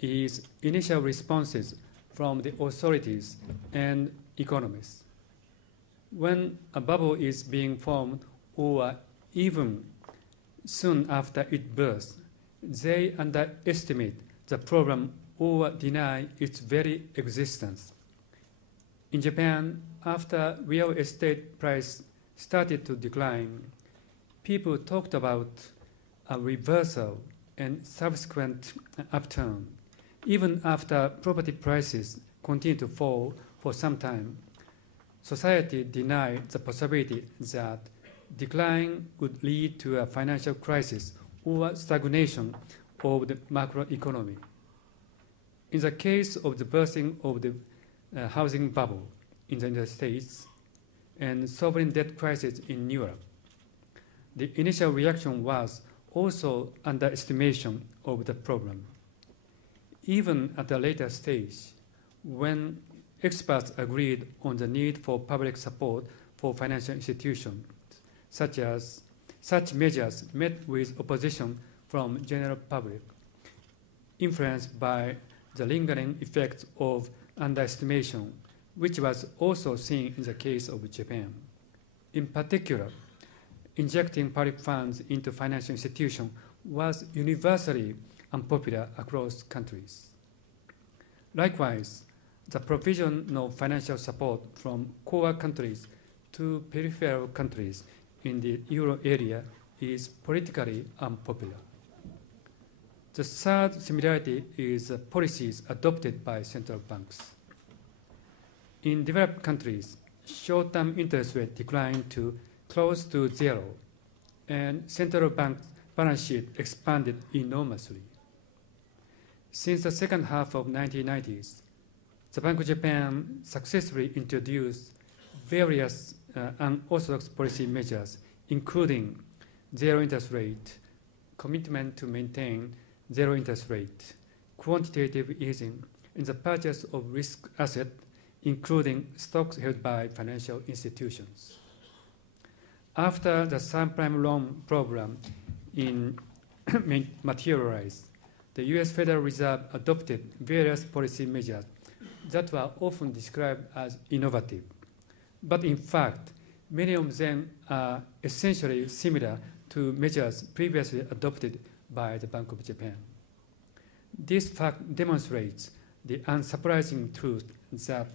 is initial responses from the authorities and economists. When a bubble is being formed or even soon after it bursts, they underestimate the problem or deny its very existence. In Japan, after real estate price started to decline, people talked about a reversal and subsequent upturn. Even after property prices continued to fall for some time, society denied the possibility that decline would lead to a financial crisis or stagnation of the macroeconomy. In the case of the bursting of the housing bubble in the United States and sovereign debt crisis in Europe, the initial reaction was also underestimation of the problem. Even at a later stage, when experts agreed on the need for public support for financial institutions, such measures met with opposition from general public, influenced by the lingering effects of underestimation, which was also seen in the case of Japan. In particular, injecting public funds into financial institutions was universally unpopular across countries. Likewise, the provision of financial support from core countries to peripheral countries in the euro area is politically unpopular. The third similarity is policies adopted by central banks. In developed countries, short-term interest rate declined to close to zero, and central bank balance sheet expanded enormously. Since the second half of the 1990s, the Bank of Japan successfully introduced various unorthodox policy measures, including zero interest rate, commitment to maintain zero interest rate, quantitative easing, and the purchase of risk assets, including stocks held by financial institutions. After the subprime loan program materialized, the U.S. Federal Reserve adopted various policy measures that were often described as innovative. But in fact, many of them are essentially similar to measures previously adopted by the Bank of Japan. This fact demonstrates the unsurprising truth that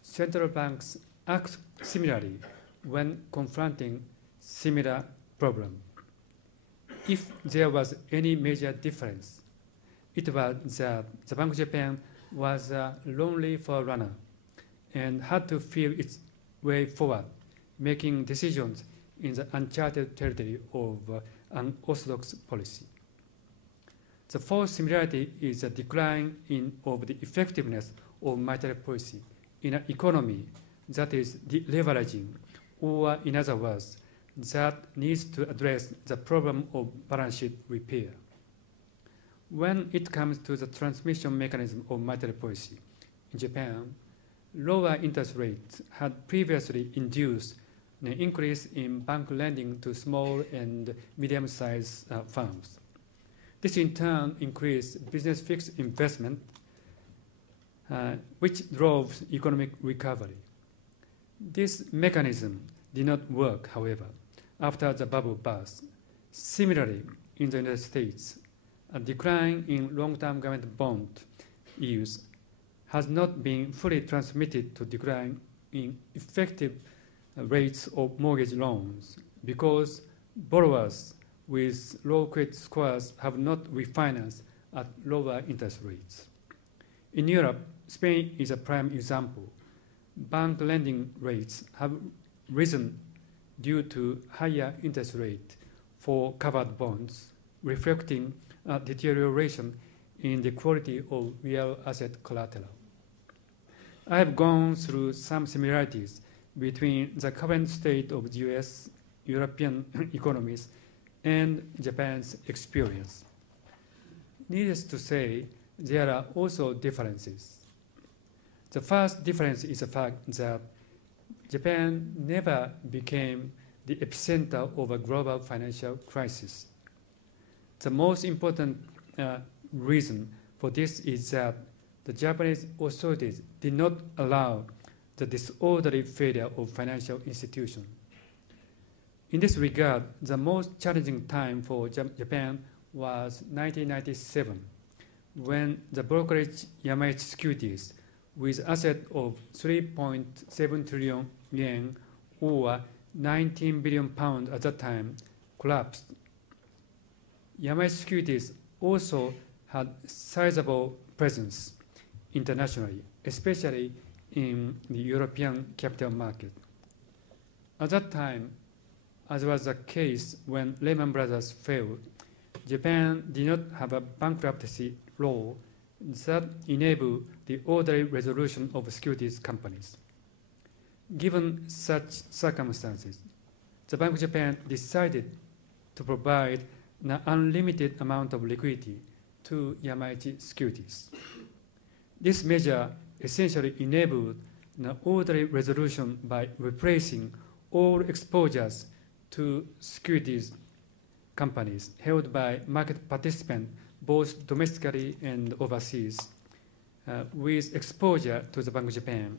central banks act similarly when confronting similar problems. If there was any major difference, it was that the Bank of Japan was a lonely forerunner and had to feel its way forward, making decisions in the uncharted territory of unorthodox policy. The fourth similarity is a decline of the effectiveness of monetary policy in an economy that is deleveraging, or in other words, that needs to address the problem of balance sheet repair. When it comes to the transmission mechanism of monetary policy, in Japan, lower interest rates had previously induced an increase in bank lending to small and medium-sized firms. This in turn increased business fixed investment, which drove economic recovery. This mechanism did not work, however, after the bubble burst. Similarly, in the United States, a decline in long-term government bond yields has not been fully transmitted to decline in effective rates of mortgage loans because borrowers with low credit scores have not refinanced at lower interest rates. In Europe, Spain is a prime example. Bank lending rates have risen due to higher interest rate for covered bonds, reflecting a deterioration in the quality of real asset collateral. I have gone through some similarities between the current state of the US, European economies, and Japan's experience. Needless to say, there are also differences. The first difference is the fact that Japan never became the epicenter of a global financial crisis. The most important reason for this is that the Japanese authorities did not allow the disorderly failure of financial institutions. In this regard, the most challenging time for Japan was 1997, when the brokerage Yamaichi Securities, with assets of 3.7 trillion yen or 19 billion pounds at that time, collapsed. Yamaichi Securities also had sizable presence internationally, especially in the European capital market. At that time, as was the case when Lehman Brothers failed, Japan did not have a bankruptcy law that enabled the orderly resolution of securities companies. Given such circumstances, the Bank of Japan decided to provide an unlimited amount of liquidity to Yamaichi Securities. This measure essentially enabled an orderly resolution by replacing all exposures to securities companies held by market participants both domestically and overseas with exposure to the Bank of Japan,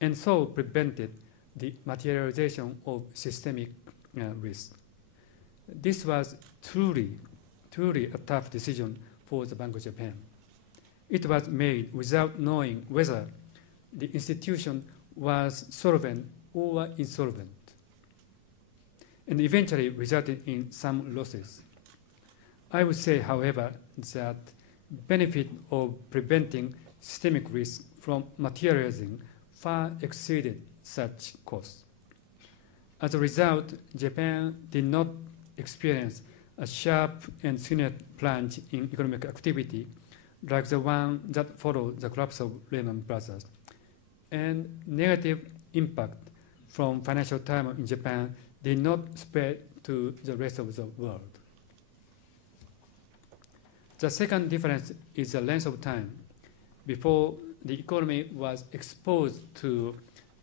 and so prevented the materialization of systemic risk. This was truly a tough decision for the Bank of Japan. It was made without knowing whether the institution was solvent or insolvent, and eventually resulted in some losses. I would say, however, that benefit of preventing systemic risk from materializing far exceeded such costs. As a result, Japan did not experience a sharp and sudden plunge in economic activity like the one that followed the collapse of Lehman Brothers, and negative impact from financial turmoil in Japan did not spread to the rest of the world. The second difference is the length of time before the economy was exposed to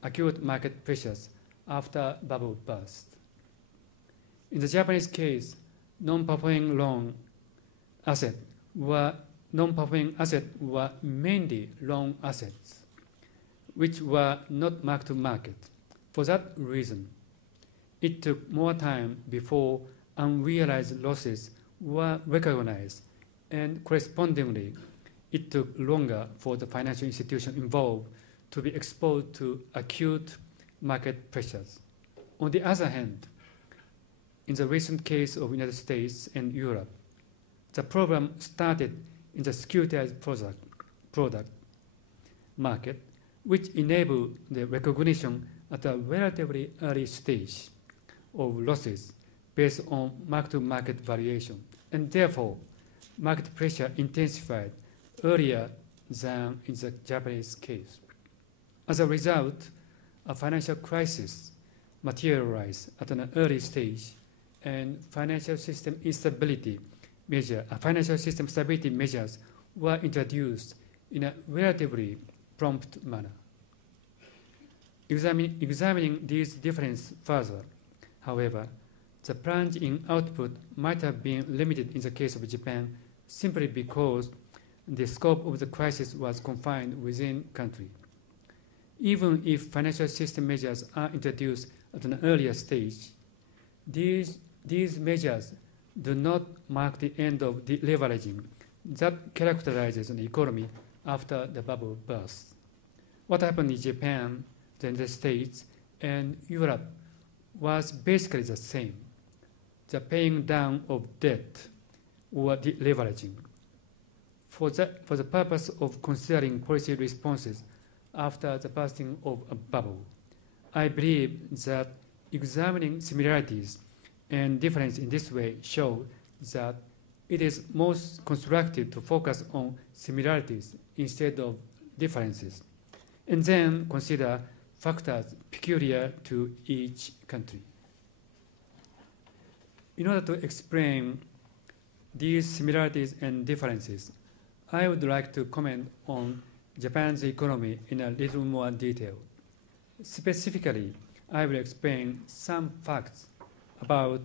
acute market pressures after bubble burst. In the Japanese case, non-performing assets were mainly loan assets, which were not marked to market. For that reason, it took more time before unrealized losses were recognized, and correspondingly, it took longer for the financial institution involved to be exposed to acute market pressures. On the other hand, in the recent case of the United States and Europe, the problem started in the securitized product market, which enabled the recognition at a relatively early stage of losses based on mark-to-market valuation, and therefore market pressure intensified earlier than in the Japanese case. As a result, a financial crisis materialized at an early stage, and financial system stability measures were introduced in a relatively prompt manner. Examining these differences further, however, the plunge in output might have been limited in the case of Japan simply because the scope of the crisis was confined within country. Even if financial system measures are introduced at an earlier stage, these measures do not mark the end of deleveraging that characterizes an economy after the bubble burst. What happened in Japan, the United States, and Europe was basically the same: the paying down of debt or deleveraging. For the purpose of considering policy responses after the bursting of a bubble, I believe that examining similarities and difference in this way show that it is most constructive to focus on similarities instead of differences, and then consider factors peculiar to each country. In order to explain these similarities and differences, I would like to comment on Japan's economy in a little more detail. Specifically, I will explain some facts about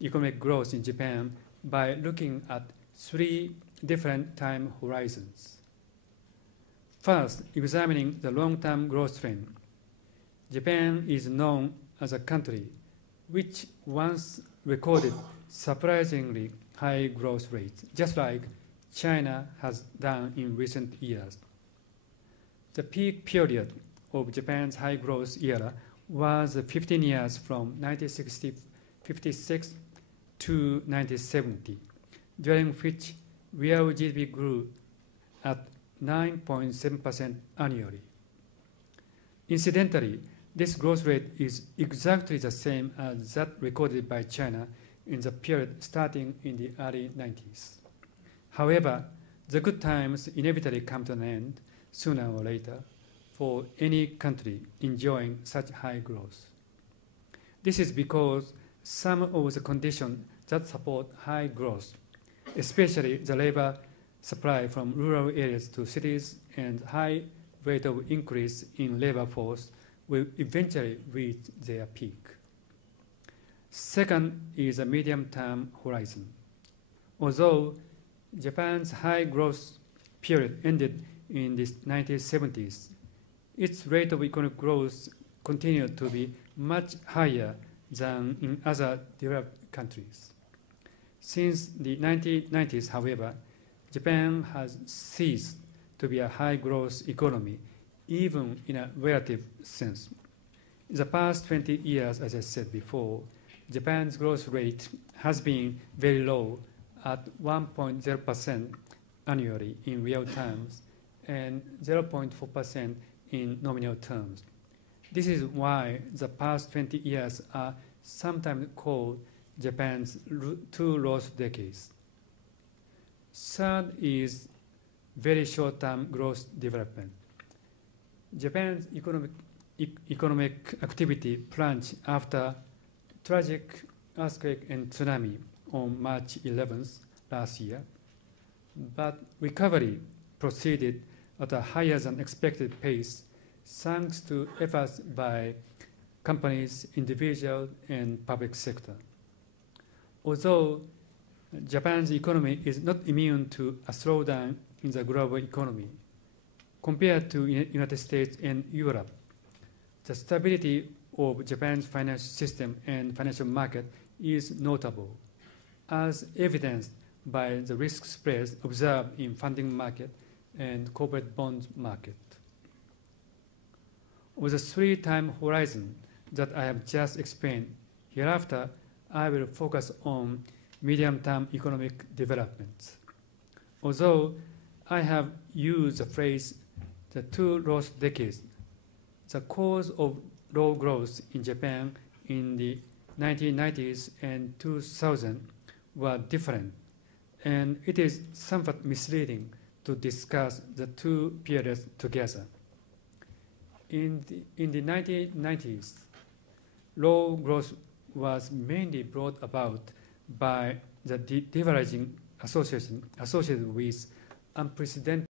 economic growth in Japan by looking at three different time horizons. First, examining the long-term growth trend. Japan is known as a country which once recorded surprisingly high growth rates, just like China has done in recent years. The peak period of Japan's high growth era was 15 years from 1956 to 1970, during which real GDP grew at 9.7% annually. Incidentally, this growth rate is exactly the same as that recorded by China in the period starting in the early 90s. However, the good times inevitably come to an end sooner or later for any country enjoying such high growth. This is because some of the conditions that support high growth, especially the labor supply from rural areas to cities and high rate of increase in labor force, will eventually reach their peak. Second is a medium-term horizon. Although Japan's high growth period ended in the 1970s, its rate of economic growth continued to be much higher than in other developed countries. Since the 1990s, however, Japan has ceased to be a high-growth economy, even in a relative sense. In the past 20 years, as I said before, Japan's growth rate has been very low at 1.0% annually in real terms and 0.4% in nominal terms. This is why the past 20 years are sometimes called Japan's two lost decades. Third is very short-term growth development. Japan's economic activity plunged after tragic earthquake and tsunami on March 11th last year, but recovery proceeded at a higher than expected pace thanks to efforts by companies, individuals, and public sector. Although Japan's economy is not immune to a slowdown in the global economy, compared to United States and Europe, the stability of Japan's financial system and financial market is notable, as evidenced by the risk spreads observed in funding market and corporate bond market. With the three-time horizon that I have just explained, hereafter I will focus on medium-term economic developments. Although I have used the phrase the two lost decades, the cause of low growth in Japan in the 1990s and 2000 were different, and it is somewhat misleading to discuss the two periods together. In the 1990s, low growth was mainly brought about by the deleveraging associated with unprecedented